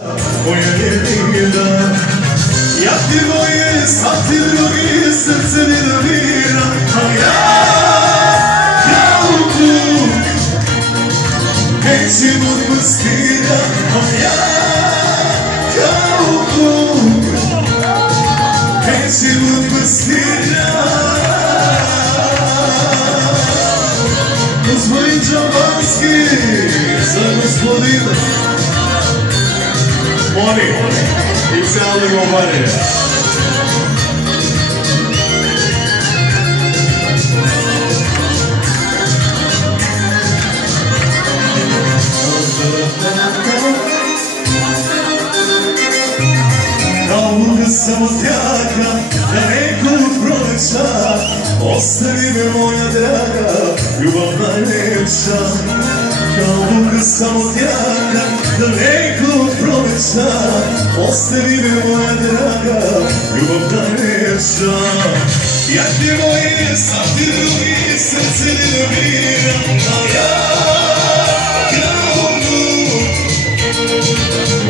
Moja nevina, ja ti moje, sad ti drugi, srce mi dovira, a ja u krug nećem otpustira, a ja u krug nećem otpustira. Gospodin Čambanski za gospodina Moni i cijeli Gomarija. Kao luka sam od jaka, da nekog proleća, ostavi me moja draga, ljubav najlepša. Kao luka sam od jaka, da nekog proleća, ostavi me moja draga, ljubav najlepša. Ja ti moje, sad ti drugi, srce mi dovira, a ja u krug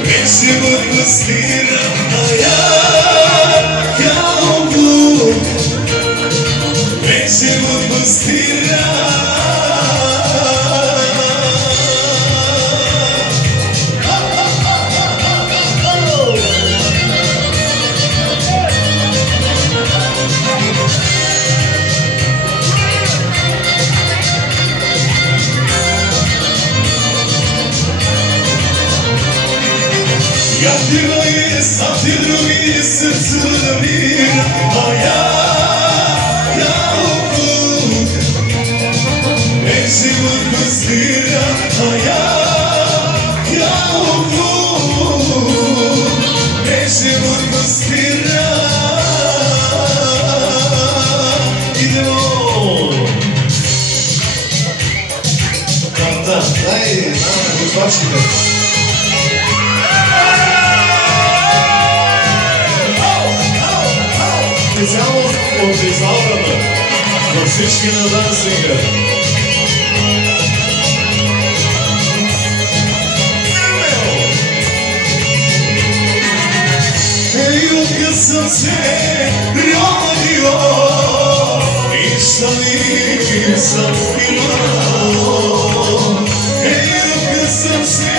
nećem otpustira, a ja u krug nećem otpustira. Ja ti moje, sad ti drugi, srce dovira, a ja u krug nećem otpustira, a ja u krug nećem otpustira. Idemo! Kanta, daj, nama, uzvačite. Специално от Изалбата за всички на Дансинга. Ей, откъд съм се родил, нищо не съм имал. Ей, откъд съм се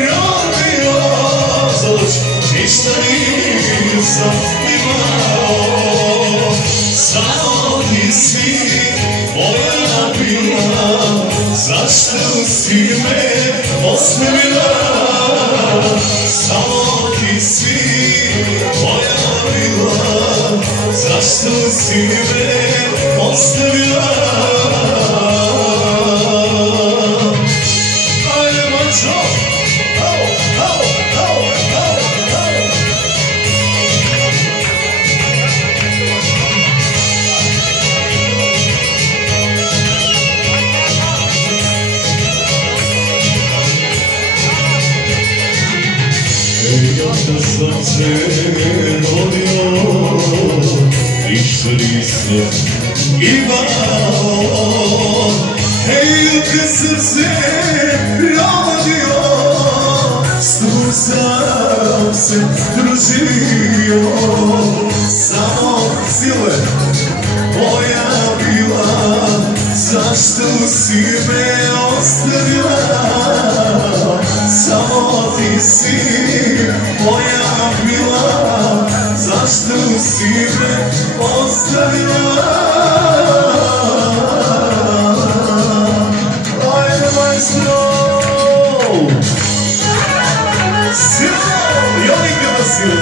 родил, нищо не съм имал. Samo ti si moja bila, zašto si me ostavila? Samo ti si moja bila, zašto si me ostavila? Ajde, mačo! Da sam se rodio, ništa nisam imao. Ej, kad sam se rodio, s tobom sam se družio. Samo sile moja bila, zašto si me ostavila? Samo ti si moja bila, zašto si me ostavila?